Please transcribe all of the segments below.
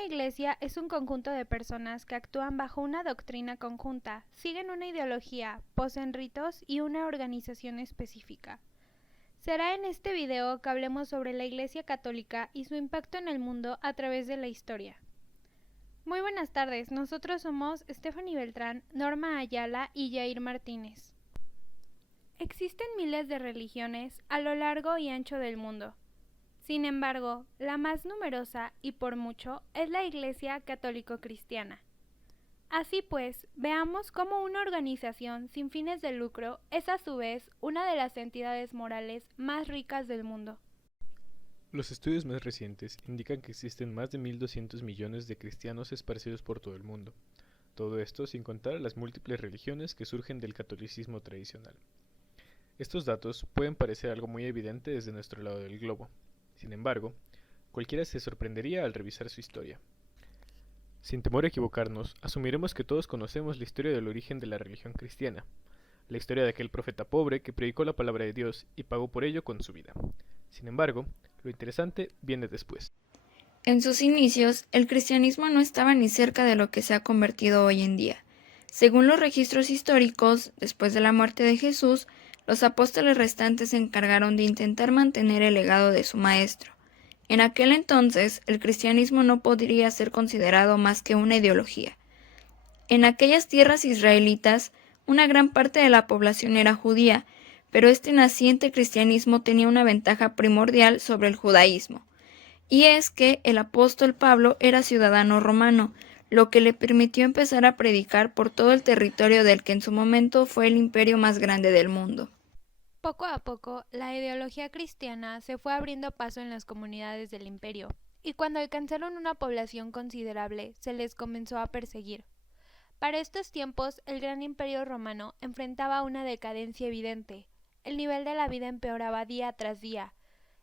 Una iglesia es un conjunto de personas que actúan bajo una doctrina conjunta, siguen una ideología, poseen ritos y una organización específica. Será en este video que hablemos sobre la Iglesia Católica y su impacto en el mundo a través de la historia. Muy buenas tardes, nosotros somos Stephanie Beltrán, Norma Ayala y Jair Martínez. Existen miles de religiones a lo largo y ancho del mundo. Sin embargo, la más numerosa y por mucho es la Iglesia Católico-Cristiana. Así pues, veamos cómo una organización sin fines de lucro es a su vez una de las entidades morales más ricas del mundo. Los estudios más recientes indican que existen más de 1.200 millones de cristianos esparcidos por todo el mundo. Todo esto sin contar las múltiples religiones que surgen del catolicismo tradicional. Estos datos pueden parecer algo muy evidente desde nuestro lado del globo. Sin embargo, cualquiera se sorprendería al revisar su historia. Sin temor a equivocarnos, asumiremos que todos conocemos la historia del origen de la religión cristiana, la historia de aquel profeta pobre que predicó la palabra de Dios y pagó por ello con su vida. Sin embargo, lo interesante viene después. En sus inicios, el cristianismo no estaba ni cerca de lo que se ha convertido hoy en día. Según los registros históricos, después de la muerte de Jesús, los apóstoles restantes se encargaron de intentar mantener el legado de su maestro. En aquel entonces, el cristianismo no podría ser considerado más que una ideología. En aquellas tierras israelitas, una gran parte de la población era judía, pero este naciente cristianismo tenía una ventaja primordial sobre el judaísmo. Y es que el apóstol Pablo era ciudadano romano, lo que le permitió empezar a predicar por todo el territorio del que en su momento fue el imperio más grande del mundo. Poco a poco, la ideología cristiana se fue abriendo paso en las comunidades del imperio, y cuando alcanzaron una población considerable, se les comenzó a perseguir. Para estos tiempos, el gran imperio romano enfrentaba una decadencia evidente. El nivel de la vida empeoraba día tras día.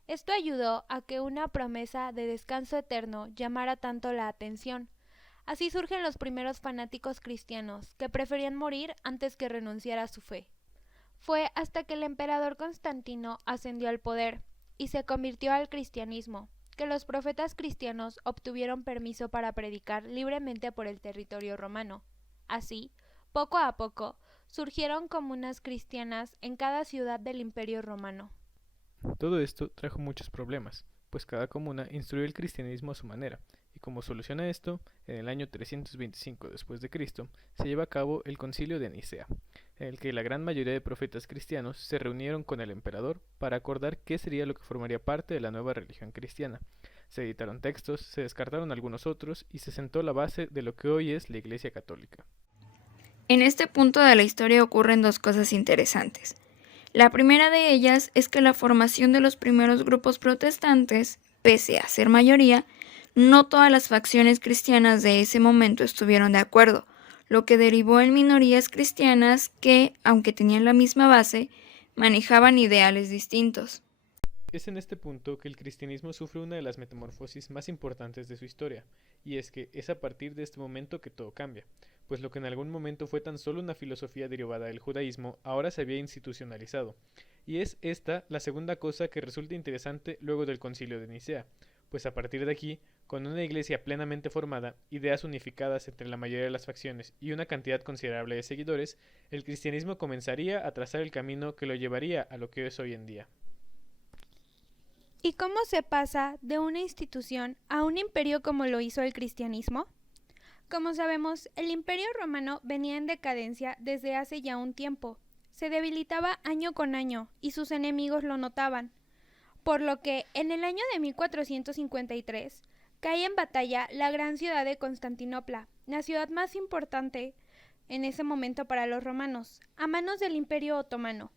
Esto ayudó a que una promesa de descanso eterno llamara tanto la atención. Así surgen los primeros fanáticos cristianos, que preferían morir antes que renunciar a su fe. Fue hasta que el emperador Constantino ascendió al poder y se convirtió al cristianismo, que los profetas cristianos obtuvieron permiso para predicar libremente por el territorio romano. Así, poco a poco, surgieron comunas cristianas en cada ciudad del Imperio Romano. Todo esto trajo muchos problemas, pues cada comuna instruyó el cristianismo a su manera, y como solución a esto, en el año 325 después de Cristo, se lleva a cabo el Concilio de Nicea, en el que la gran mayoría de profetas cristianos se reunieron con el emperador para acordar qué sería lo que formaría parte de la nueva religión cristiana. Se editaron textos, se descartaron algunos otros y se sentó la base de lo que hoy es la Iglesia Católica. En este punto de la historia ocurren dos cosas interesantes. La primera de ellas es que la formación de los primeros grupos protestantes, pese a ser mayoría, no todas las facciones cristianas de ese momento estuvieron de acuerdo, lo que derivó en minorías cristianas que, aunque tenían la misma base, manejaban ideales distintos. Es en este punto que el cristianismo sufre una de las metamorfosis más importantes de su historia, y es que es a partir de este momento que todo cambia, pues lo que en algún momento fue tan solo una filosofía derivada del judaísmo ahora se había institucionalizado, y es esta la segunda cosa que resulta interesante luego del Concilio de Nicea, pues a partir de aquí, con una iglesia plenamente formada, ideas unificadas entre la mayoría de las facciones y una cantidad considerable de seguidores, el cristianismo comenzaría a trazar el camino que lo llevaría a lo que es hoy en día. ¿Y cómo se pasa de una institución a un imperio como lo hizo el cristianismo? Como sabemos, el Imperio Romano venía en decadencia desde hace ya un tiempo. Se debilitaba año con año y sus enemigos lo notaban, por lo que en el año de 1453 cae en batalla la gran ciudad de Constantinopla, la ciudad más importante en ese momento para los romanos, a manos del Imperio Otomano.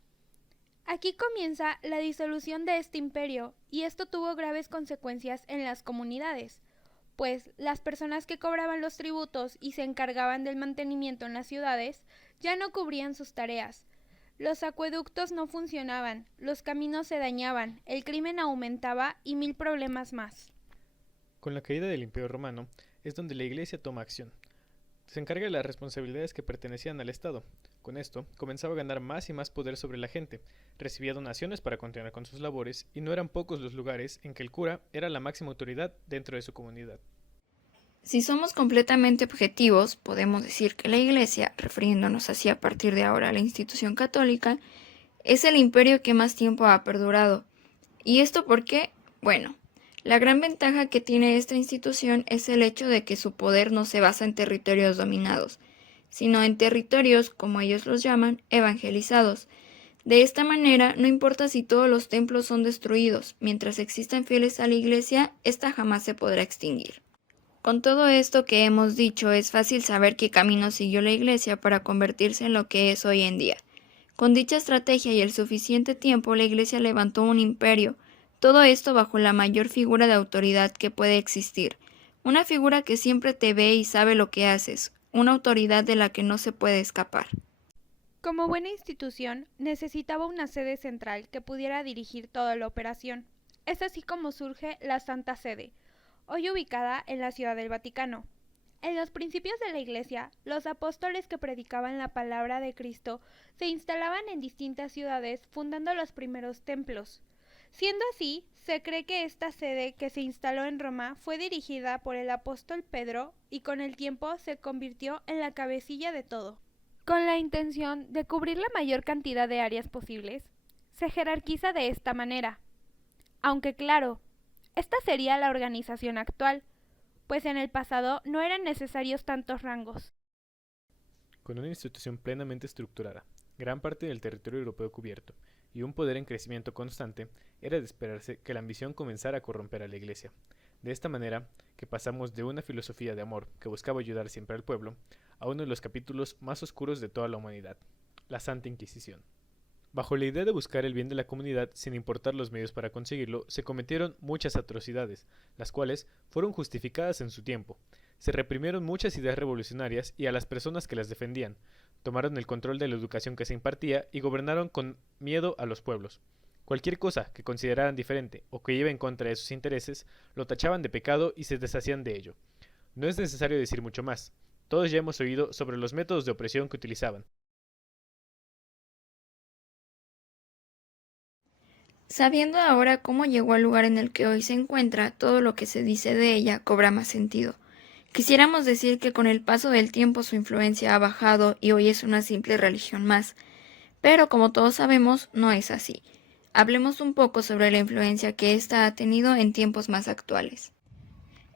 Aquí comienza la disolución de este imperio y esto tuvo graves consecuencias en las comunidades, pues las personas que cobraban los tributos y se encargaban del mantenimiento en las ciudades ya no cubrían sus tareas. Los acueductos no funcionaban, los caminos se dañaban, el crimen aumentaba y mil problemas más. Con la caída del Imperio Romano es donde la Iglesia toma acción. Se encarga de las responsabilidades que pertenecían al Estado. Con esto, comenzaba a ganar más y más poder sobre la gente, recibía donaciones para continuar con sus labores y no eran pocos los lugares en que el cura era la máxima autoridad dentro de su comunidad. Si somos completamente objetivos, podemos decir que la Iglesia, refiriéndonos así a partir de ahora a la institución católica, es el imperio que más tiempo ha perdurado. ¿Y esto por qué? Bueno, la gran ventaja que tiene esta institución es el hecho de que su poder no se basa en territorios dominados, sino en territorios, como ellos los llaman, evangelizados. De esta manera, no importa si todos los templos son destruidos, mientras existan fieles a la Iglesia, esta jamás se podrá extinguir. Con todo esto que hemos dicho, es fácil saber qué camino siguió la Iglesia para convertirse en lo que es hoy en día. Con dicha estrategia y el suficiente tiempo, la Iglesia levantó un imperio, todo esto bajo la mayor figura de autoridad que puede existir, una figura que siempre te ve y sabe lo que haces, una autoridad de la que no se puede escapar. Como buena institución, necesitaba una sede central que pudiera dirigir toda la operación. Es así como surge la Santa Sede, hoy ubicada en la Ciudad del Vaticano. En los principios de la Iglesia, los apóstoles que predicaban la palabra de Cristo se instalaban en distintas ciudades fundando los primeros templos. Siendo así, se cree que esta sede que se instaló en Roma fue dirigida por el apóstol Pedro y con el tiempo se convirtió en la cabecilla de todo. Con la intención de cubrir la mayor cantidad de áreas posibles, se jerarquiza de esta manera. Aunque claro, esta sería la organización actual, pues en el pasado no eran necesarios tantos rangos. Con una institución plenamente estructurada, gran parte del territorio europeo cubierto y un poder en crecimiento constante, era de esperarse que la ambición comenzara a corromper a la Iglesia. De esta manera, que pasamos de una filosofía de amor que buscaba ayudar siempre al pueblo, a uno de los capítulos más oscuros de toda la humanidad, la Santa Inquisición. Bajo la idea de buscar el bien de la comunidad sin importar los medios para conseguirlo, se cometieron muchas atrocidades, las cuales fueron justificadas en su tiempo. Se reprimieron muchas ideas revolucionarias y a las personas que las defendían, tomaron el control de la educación que se impartía y gobernaron con miedo a los pueblos. Cualquier cosa que consideraran diferente o que iba en contra de sus intereses, lo tachaban de pecado y se deshacían de ello. No es necesario decir mucho más. Todos ya hemos oído sobre los métodos de opresión que utilizaban. Sabiendo ahora cómo llegó al lugar en el que hoy se encuentra, todo lo que se dice de ella cobra más sentido. Quisiéramos decir que con el paso del tiempo su influencia ha bajado y hoy es una simple religión más, pero como todos sabemos, no es así. Hablemos un poco sobre la influencia que ésta ha tenido en tiempos más actuales.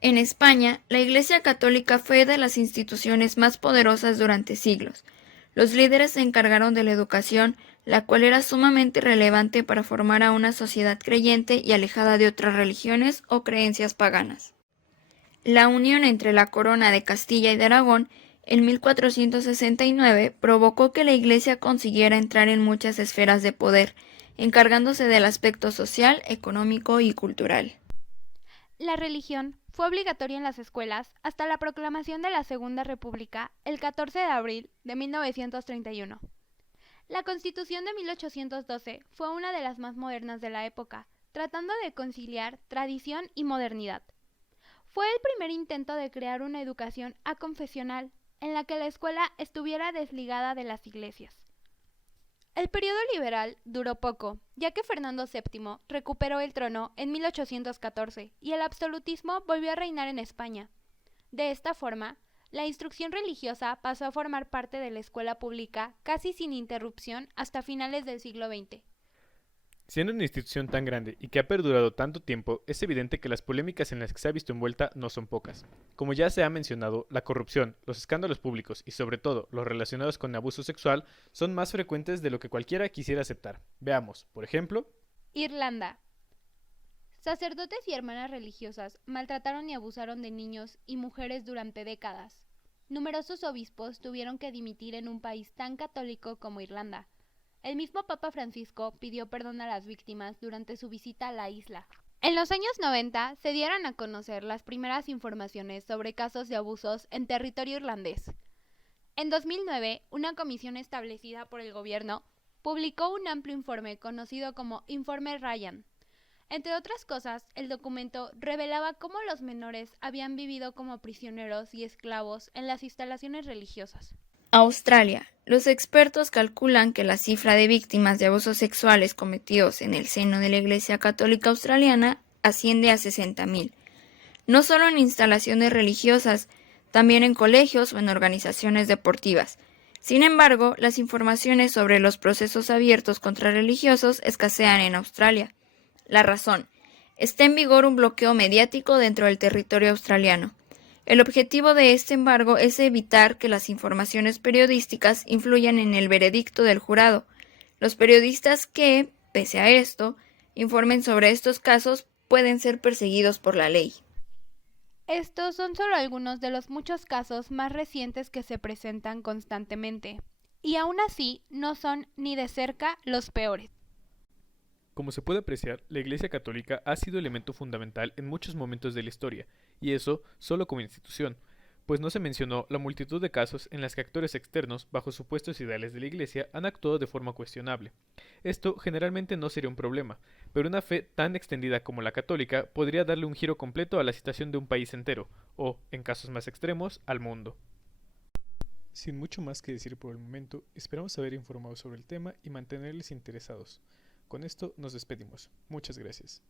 En España, la Iglesia Católica fue de las instituciones más poderosas durante siglos. Los líderes se encargaron de la educación, la cual era sumamente relevante para formar a una sociedad creyente y alejada de otras religiones o creencias paganas. La unión entre la corona de Castilla y de Aragón en 1469 provocó que la Iglesia consiguiera entrar en muchas esferas de poder, encargándose del aspecto social, económico y cultural. La religión fue obligatoria en las escuelas hasta la proclamación de la Segunda República el 14 de abril de 1931. La Constitución de 1812 fue una de las más modernas de la época, tratando de conciliar tradición y modernidad. Fue el primer intento de crear una educación aconfesional, en la que la escuela estuviera desligada de las iglesias. El periodo liberal duró poco, ya que Fernando VII recuperó el trono en 1814 y el absolutismo volvió a reinar en España. De esta forma, la instrucción religiosa pasó a formar parte de la escuela pública casi sin interrupción hasta finales del siglo XX. Siendo una institución tan grande y que ha perdurado tanto tiempo, es evidente que las polémicas en las que se ha visto envuelta no son pocas. Como ya se ha mencionado, la corrupción, los escándalos públicos y sobre todo los relacionados con abuso sexual son más frecuentes de lo que cualquiera quisiera aceptar. Veamos, por ejemplo, Irlanda. Sacerdotes y hermanas religiosas maltrataron y abusaron de niños y mujeres durante décadas. Numerosos obispos tuvieron que dimitir en un país tan católico como Irlanda. El mismo Papa Francisco pidió perdón a las víctimas durante su visita a la isla. En los años 90 se dieron a conocer las primeras informaciones sobre casos de abusos en territorio irlandés. En 2009, una comisión establecida por el gobierno publicó un amplio informe conocido como Informe Ryan. Entre otras cosas, el documento revelaba cómo los menores habían vivido como prisioneros y esclavos en las instalaciones religiosas. Australia. Los expertos calculan que la cifra de víctimas de abusos sexuales cometidos en el seno de la Iglesia Católica Australiana asciende a 60.000. no solo en instalaciones religiosas, también en colegios o en organizaciones deportivas. Sin embargo, las informaciones sobre los procesos abiertos contra religiosos escasean en Australia. La razón: está en vigor un bloqueo mediático dentro del territorio australiano. El objetivo de este embargo es evitar que las informaciones periodísticas influyan en el veredicto del jurado. Los periodistas que, pese a esto, informen sobre estos casos pueden ser perseguidos por la ley. Estos son solo algunos de los muchos casos más recientes que se presentan constantemente, y aún así no son ni de cerca los peores. Como se puede apreciar, la Iglesia Católica ha sido elemento fundamental en muchos momentos de la historia, y eso solo como institución, pues no se mencionó la multitud de casos en las que actores externos, bajo supuestos ideales de la Iglesia, han actuado de forma cuestionable. Esto generalmente no sería un problema, pero una fe tan extendida como la católica podría darle un giro completo a la situación de un país entero, o, en casos más extremos, al mundo. Sin mucho más que decir por el momento, esperamos haber informado sobre el tema y mantenerles interesados. Con esto nos despedimos. Muchas gracias.